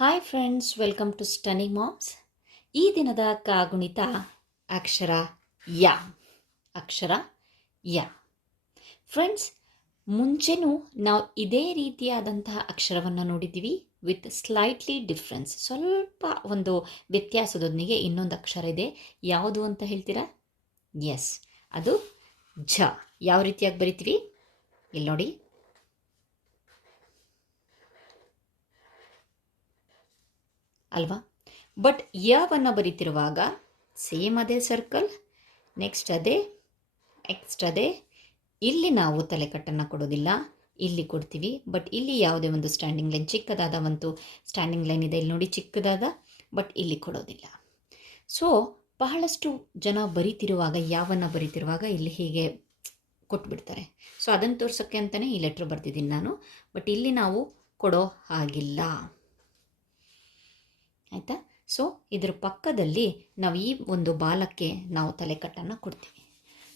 Hi friends welcome to stunny moms ಈ ದಿನದ ಕಾಗುಣಿತ ಅಕ್ಷರ ಯ. ಅಕ್ಷರ ಯ. ಫ್ರೆಂಡ್ಸ್ ಮುಂಚೆನೂ ನಾವು ಇದೇ ರೀತಿಯಾದಂತಹ ಅಕ್ಷರವನ್ನು ನೋಡಿದ್ದೀವಿ ವಿತ್ ಸ್ಲೈಟ್ಲಿ ಡಿಫ್ರೆನ್ಸ್ ಸ್ವಲ್ಪ ಒಂದು ವ್ಯತ್ಯಾಸದೊಂದಿಗೆ ಇನ್ನೊಂದು ಅಕ್ಷರ ಇದೆ. ಯಾವುದು ಅಂತ ಹೇಳ್ತೀರಾ? ಎಸ್ ಅದು ಝ ಯಾವ ರೀತಿಯಾಗಿ ಬರಿತೀವಿ? ಇಲ್ಲಿ ನೋಡಿ. ಅಲ್ವಾ? ಬಟ್ ಯಾವನ್ನು ಬರಿತಿರುವಾಗ ಸೇಮ್ ಅದೇ ಸರ್ಕಲ್ ನೆಕ್ಸ್ಟ್ ಅದೇ ನೆಕ್ಸ್ಟ್ ಅದೇ. ಇಲ್ಲಿ ನಾವು ತಲೆಕಟ್ಟನ್ನು ಕೊಡೋದಿಲ್ಲ. ಇಲ್ಲಿ ಕೊಡ್ತೀವಿ. ಬಟ್ ಇಲ್ಲಿ ಯಾವುದೇ ಒಂದು ಸ್ಟ್ಯಾಂಡಿಂಗ್ ಲೈನ್ ಚಿಕ್ಕದಾದ ಒಂದು ಸ್ಟ್ಯಾಂಡಿಂಗ್ ಲೈನ್ ಇದೆ. ಇಲ್ಲಿ ನೋಡಿ ಚಿಕ್ಕದಾದ ಬಟ್ ಇಲ್ಲಿ ಕೊಡೋದಿಲ್ಲ. ಸೊ ಬಹಳಷ್ಟು ಜನ ಬರಿತಿರುವಾಗ, ಯಾವನ್ನು ಬರಿತಿರುವಾಗ ಇಲ್ಲಿ ಹೀಗೆ ಕೊಟ್ಬಿಡ್ತಾರೆ. ಸೊ ಅದನ್ನು ತೋರ್ಸೋಕ್ಕೆ ಅಂತಲೇ ಈ ಲೆಟ್ರ್ ಬರ್ತಿದ್ದೀನಿ ನಾನು. ಬಟ್ ಇಲ್ಲಿ ನಾವು ಕೊಡೋ ಹಾಗಿಲ್ಲ. ಆಯಿತಾ? ಸೊ ಇದ್ರ ಪಕ್ಕದಲ್ಲಿ ನಾವು ಈ ಒಂದು ಬಾಲಕ್ಕೆ ನಾವು ತಲೆಕಟ್ಟನ್ನು ಕೊಡ್ತೀವಿ.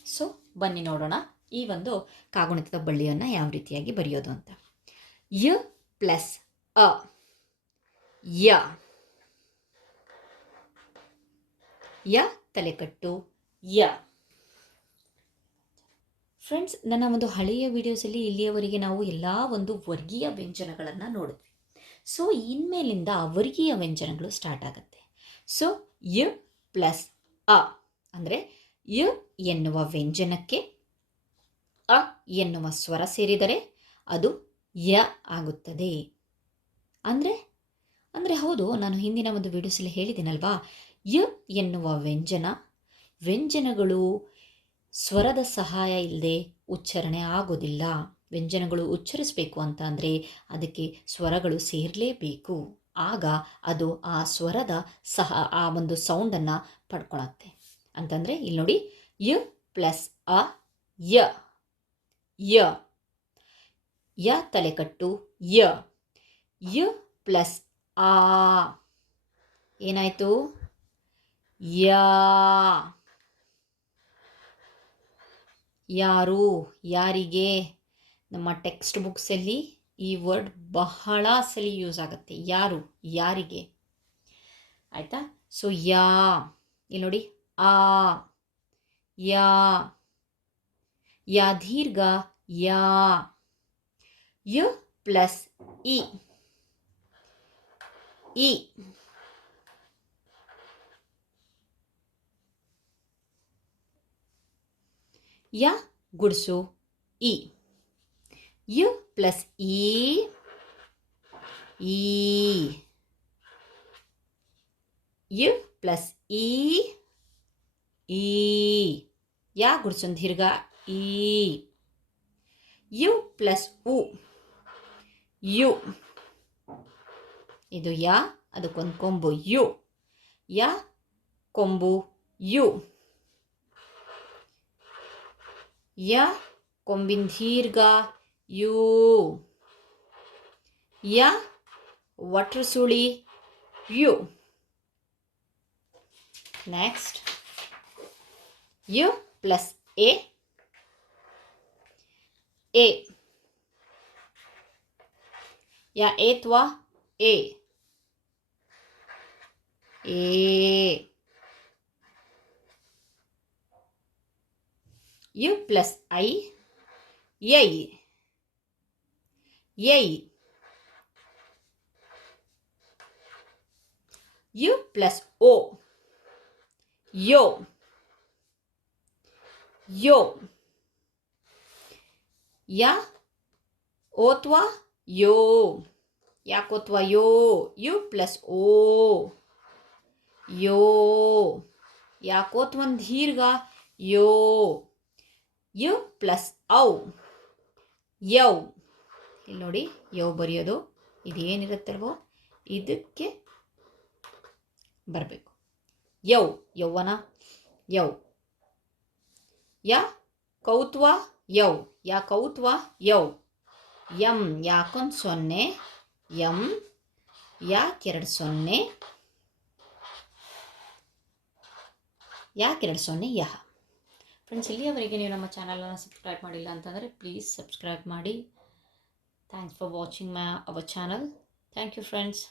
ಸೊ ಬನ್ನಿ ನೋಡೋಣ ಈ ಒಂದು ಕಾಗುಣಿತದ ಬಳ್ಳಿಯನ್ನು ಯಾವ ರೀತಿಯಾಗಿ ಬರೆಯೋದು ಅಂತ. ಯ ಪ್ಲಸ್ ಅ. ಯ. ಯ ತಲೆಕಟ್ಟು ಯ. ಫ್ರೆಂಡ್ಸ್ ನನ್ನ ಒಂದು ಹಳೆಯ ವಿಡಿಯೋಸಲ್ಲಿ ಇಲ್ಲಿಯವರೆಗೆ ನಾವು ಎಲ್ಲ ಒಂದು ವರ್ಗೀಯ ವ್ಯಂಜನಗಳನ್ನು ನೋಡಿದ್ವಿ. ಸೊ ಇನ್ಮೇಲಿಂದ ವರ್ಗೀಯ ವ್ಯಂಜನಗಳು ಸ್ಟಾರ್ಟ್ ಆಗುತ್ತೆ. ಸೊ ಯ ಪ್ಲಸ್ ಅ ಅಂದರೆ ಯ ಎನ್ನುವ ವ್ಯಂಜನಕ್ಕೆ ಅ ಎನ್ನುವ ಸ್ವರ ಸೇರಿದರೆ ಅದು ಯ ಆಗುತ್ತದೆ. ಅಂದರೆ ಅಂದರೆ ಹೌದು, ನಾನು ಹಿಂದಿನ ಒಂದು ವಿಡಿಯೋಸಲ್ಲಿ ಹೇಳಿದ್ದೀನಲ್ವಾ? ಯ ಎನ್ನುವ ವ್ಯಂಜನ, ವ್ಯಂಜನಗಳು ಸ್ವರದ ಸಹಾಯ ಇಲ್ಲದೆ ಉಚ್ಚಾರಣೆ ಆಗೋದಿಲ್ಲ. ವ್ಯಂಜನಗಳು ಉಚ್ಚರಿಸಬೇಕು ಅಂತ ಅದಕ್ಕೆ ಸ್ವರಗಳು ಸೇರಲೇಬೇಕು. ಆಗ ಅದು ಆ ಸ್ವರದ ಸಹ ಆ ಒಂದು ಸೌಂಡನ್ನು ಪಡ್ಕೊಳತ್ತೆ. ಅಂತಂದರೆ ಇಲ್ಲಿ ನೋಡಿ, ಯ ಪ್ಲಸ್ ಅ, ಯ ಯ ಯ ತಲೆಕಟ್ಟು ಯ ಯ ಪ್ಲಸ್ ಆ. ಏನಾಯಿತು? ಯಾ. ಯಾರು? ಯಾರಿಗೆ? ನಮ್ಮ ಟೆಕ್ಸ್ಟ್ ಬುಕ್ಸಲ್ಲಿ ಈ ವರ್ಡ್ ಬಹಳ ಸಲ ಯೂಸ್ ಆಗುತ್ತೆ. ಯಾರು? ಯಾರಿಗೆ? ಆಯಿತಾ? ಸೊ, ಯಾ. ಇಲ್ಲಿ ನೋಡಿ. ಆ, ಯಾ. ಯಾ ದೀರ್ಘ, ಯಾ. ಯು ಪ್ಲಸ್ ಇ. ಇ. ಯ ಗುಡ್ಸು, ಇ. ಯು ಪ್ಲಸ್ ಇ ಇ ಯು ಪ್ಲಸ್ ಇ ಇ ಯಾ ಗುಡ್ಸೊಂದು ದೀರ್ಘ ಇ ಯು ಪ್ಲಸ್ ಉ ಯು ಇದು ಯಾ ಅದಕ್ಕೊಂದು ಕೊಂಬು ಯು ಯಾ ಕೊಂಬು ಯು ಯ ಕೊಂಬಿನ ದೀರ್ಘ ಯು. ಯ. ವಟ್ರ ಸುಳಿ. ಯು. ನೆಕ್ಸ್ಟ್. ಯು ಪ್ಲಸ್ ಎ. ಎ. ಯಾ ಏತ್ವಾ ಎ. ಎ. ಯು ಪ್ಲಸ್ ಐ. ಯೈ ಯೈ ಯು ಪ್ಲಸ್ ಓ ಯೋ ಯೋ ಯಾ ಓತ್ವಾ ಯೋ ಯಾಕೋತ್ವಾ ಯೋ ಯು ಪ್ಲಸ್ ಓ ಯೋ ಯಾಕೋತ್ವನ್ ದೀರ್ಘ ಯೋ ಯು ಪ್ಲಸ್ ಔ ಯೌ ಇಲ್ಲಿ ನೋಡಿ, ಯೌ ಬರೆಯೋದು ಇದೇನಿರುತ್ತಲ್ವೋ ಇದಕ್ಕೆ ಬರಬೇಕು. ಯೌ, ಯೌವನ, ಯೌ. ಯಾ, ಕೌತ್ವ, ಯೌ. ಯಾ, ಕೌತ್ವ, ಯೌ. ಯಂ, ಯಾಕೊಂದು ಸೊನ್ನೆ, ಯಂ, ಯಾಕೆರಡು ಸೊನ್ನೆ ಯಾಕೆರಡು ಸೊನ್ನೆ, ಯಹ. ಫ್ರೆಂಡ್ಸ್ ಇಲ್ಲಿಯವರೆಗೆ ನೀವು ನಮ್ಮ ಚಾನಲನ್ನು ಸಬ್ಸ್ಕ್ರೈಬ್ ಮಾಡಿಲ್ಲ ಅಂತಂದರೆ ಪ್ಲೀಸ್ ಸಬ್ಸ್ಕ್ರೈಬ್ ಮಾಡಿ. Thanks for watching my our channel. Thank you friends.